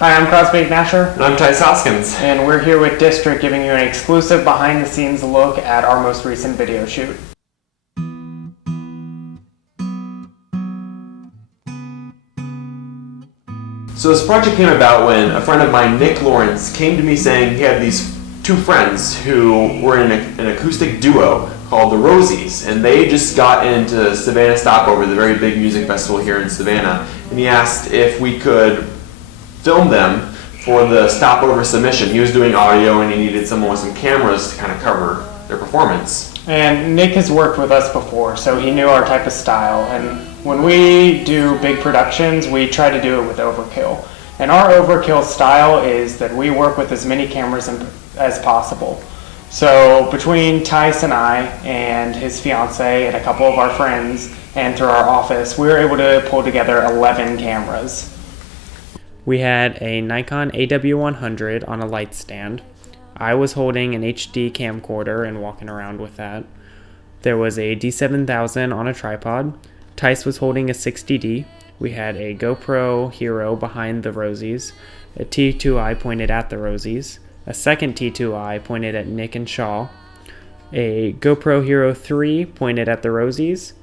Hi, I'm Crosby Ignasher. And I'm Tyce Hoskins. And we're here with District giving you an exclusive behind-the-scenes look at our most recent video shoot. So this project came about when a friend of mine, Nick Lawrence, came to me saying he had these two friends who were in an acoustic duo called the Rosies, and they just got into Savannah Stopover, the very big music festival here in Savannah, and he asked if we could film them for the Stopover submission. He was doing audio and he needed someone with some cameras to kind of cover their performance. And Nick has worked with us before, so he knew our type of style, and when we do big productions, we try to do it with overkill. And our overkill style is that we work with as many cameras as possible. So between Tyce and I and his fiance and a couple of our friends and through our office, we were able to pull together 11 cameras. We had a Nikon AW100 on a light stand. I was holding an HD camcorder and walking around with that. There was a D7000 on a tripod. Tyce was holding a 60D. We had a GoPro Hero behind the Rosies, a T2i pointed at the Rosies, a second T2i pointed at Nick and Shaw, a GoPro Hero 3 pointed at the Rosies,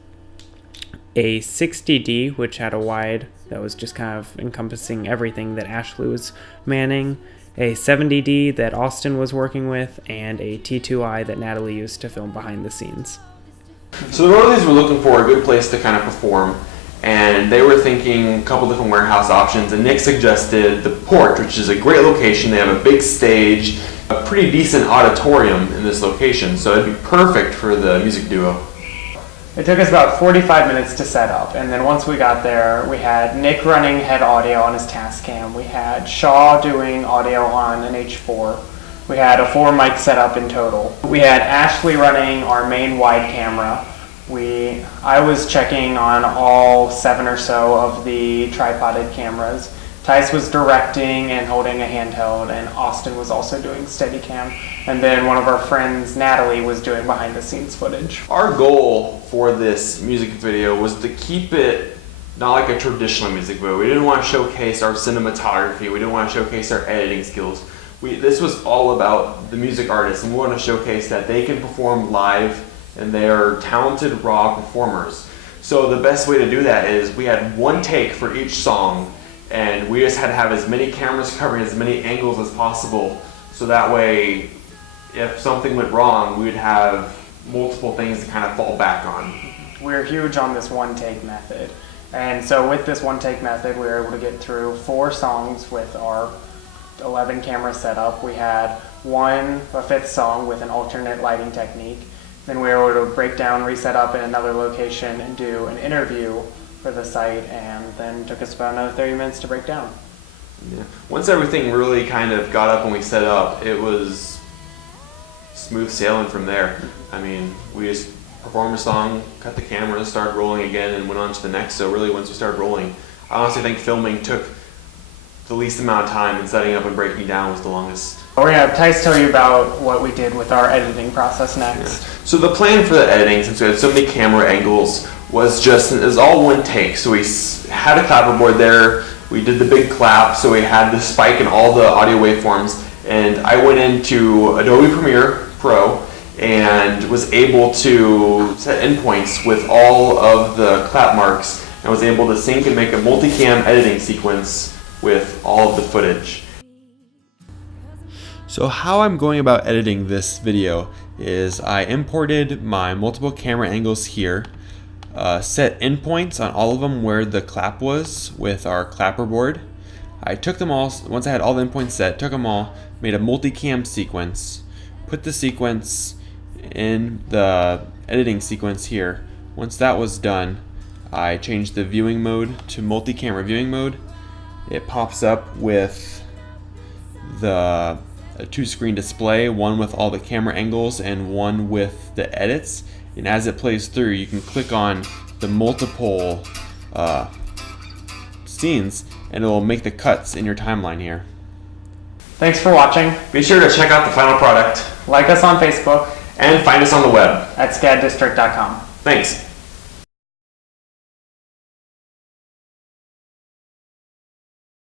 a 60D which had a wide that was just kind of encompassing everything that Ashley was manning, a 70D that Austin was working with, and a T2i that Natalie used to film behind the scenes. So the Rosies were looking for a good place to kind of perform, and they were thinking a couple different warehouse options, and Nick suggested the Porch, which is a great location. They have a big stage, a pretty decent auditorium in this location, so it'd be perfect for the music duo. It took us about 45 minutes to set up, and then once we got there, we had Nick running head audio on his Tascam. We had Shaw doing audio on an H4. We had a 4-mic setup in total. We had Ashley running our main wide camera. I was checking on all 7 or so of the tripoded cameras. Tyce was directing and holding a handheld, and Austin was also doing Steadicam. And then one of our friends, Natalie, was doing behind-the-scenes footage. Our goal for this music video was to keep it not like a traditional music video. We didn't want to showcase our cinematography. We didn't want to showcase our editing skills. This was all about the music artists, and we want to showcase that they can perform live and they are talented, raw performers. So the best way to do that is we had one take for each song, and we just had to have as many cameras covering as many angles as possible, so that way if something went wrong, we would have multiple things to kind of fall back on. We're huge on this one-take method, and so with this one-take method, we were able to get through 4 songs with our 11 camera setup. We had a 5th song with an alternate lighting technique. Then we were able to break down, reset up in another location, and do an interview for the site, and then took us about another 30 minutes to break down. Yeah. Once everything really kind of got up and we set up, it was smooth sailing from there. I mean, we just performed a song, cut the camera, started rolling again, and went on to the next. So really, once we started rolling, I honestly think filming took the least amount of time, and setting up and breaking down was the longest. We're going to have Tyce tell you about what we did with our editing process next. Yeah. So the plan for the editing, since we had so many camera angles, was all one take. So we had a clapperboard there, we did the big clap, so we had the spike in all the audio waveforms, and I went into Adobe Premiere Pro and was able to set endpoints with all of the clap marks, and was able to sync and make a multicam editing sequence with all of the footage. So how I'm going about editing this video is I imported my multiple camera angles here, set endpoints on all of them where the clap was with our clapper board. I took them all, once I had all the endpoints set, took them all, made a multicam sequence, put the sequence in the editing sequence here. Once that was done, I changed the viewing mode to multi-camera viewing mode. It pops up with a 2-screen display, one with all the camera angles and one with the edits. And as it plays through, you can click on the multiple scenes and it will make the cuts in your timeline here. Thanks for watching. Be sure to check out the final product. Like us on Facebook. And find us on the web at scaddistrict.com. Thanks.